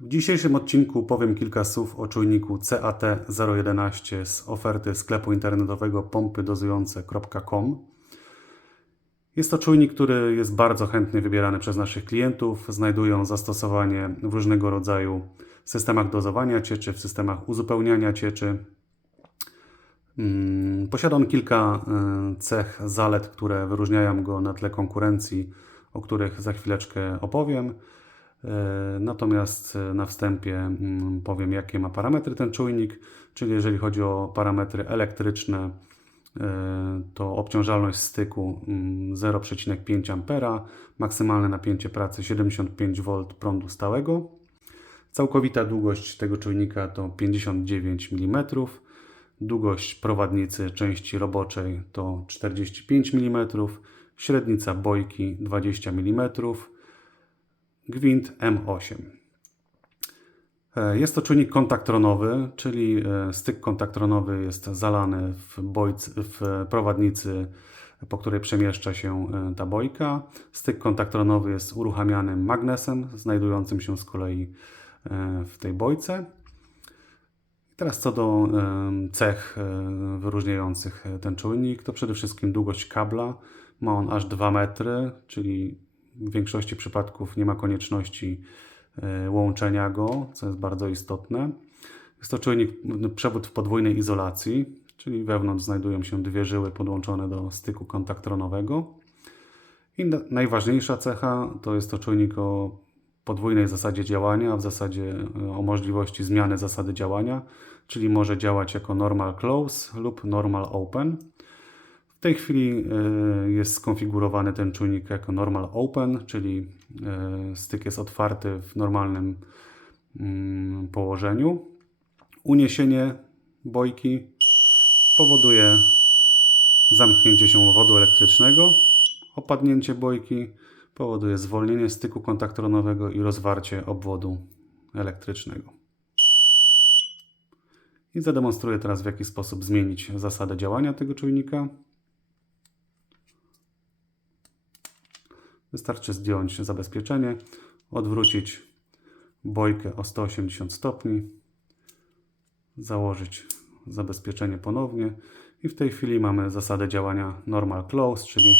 dzisiejszym odcinku powiem kilka słów o czujniku CAT011 z oferty sklepu internetowego pompydozujące.com. Jest to czujnik, który jest bardzo chętnie wybierany przez naszych klientów. Znajdują zastosowanie w różnego rodzaju systemach dozowania cieczy, w systemach uzupełniania cieczy. Mm, Posiada on kilka y, cech, zalet, które wyróżniają go na tle konkurencji, o których za chwileczkę opowiem. E, Natomiast e, na wstępie mm, powiem, jakie ma parametry ten czujnik, czyli jeżeli chodzi o parametry elektryczne, e, to obciążalność styku mm, 0,5 A, maksymalne napięcie pracy 75 V prądu stałego. Całkowita długość tego czujnika to 59 mm. Długość prowadnicy części roboczej to 45 mm. Średnica bojki 20 mm gwint M8. E, Jest to czujnik kontaktronowy, czyli e, styk kontaktronowy jest zalany w, bojc, w prowadnicy, po której przemieszcza się e, ta bojka. Styk kontaktronowy jest uruchamiany magnesem, znajdującym się z kolei w tej bojce. Teraz co do cech wyróżniających ten czujnik, to przede wszystkim długość kabla. Ma on aż 2 metry, czyli w większości przypadków nie ma konieczności e, łączenia go, co jest bardzo istotne. Jest to czujnik, przewód w podwójnej izolacji, czyli wewnątrz znajdują się dwie żyły podłączone do styku kontaktronowego. I najważniejsza cecha to jest to czujnik o podwójnej zasadzie działania, w zasadzie e, o możliwości zmiany zasady działania, czyli może działać jako normal close lub normal open. W tej chwili e, jest skonfigurowany ten czujnik jako normal open, czyli e, styk jest otwarty w normalnym mm, położeniu. Uniesienie bojki powoduje zamknięcie się wodu elektrycznego. Opadnięcie bojki powoduje zwolnienie styku kontaktronowego i rozwarcie obwodu elektrycznego. I zademonstruję teraz, w jaki sposób zmienić zasadę działania tego czujnika. Wystarczy zdjąć zabezpieczenie, odwrócić bojkę o 180 stopni, założyć zabezpieczenie ponownie i w tej chwili mamy zasadę działania normal close, czyli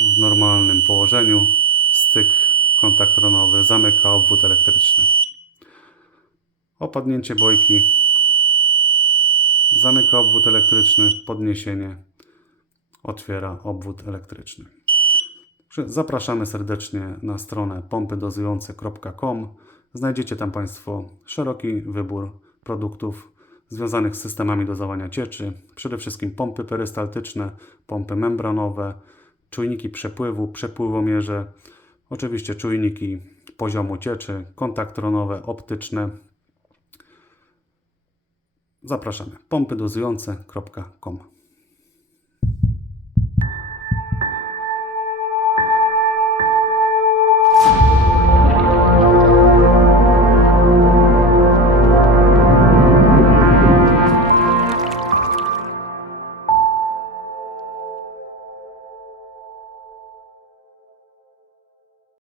w normalnym położeniu styk kontaktronowy zamyka obwód elektryczny. Opadnięcie bojki zamyka obwód elektryczny, podniesienie otwiera obwód elektryczny. Zapraszamy serdecznie na stronę pompydozujące.com. Znajdziecie tam Państwo szeroki wybór produktów związanych z systemami dozowania cieczy, przede wszystkim pompy perystaltyczne, pompy membranowe, czujniki przepływu, przepływomierze, oczywiście czujniki poziomu cieczy, kontaktronowe, optyczne. Zapraszamy pompydozujące.com.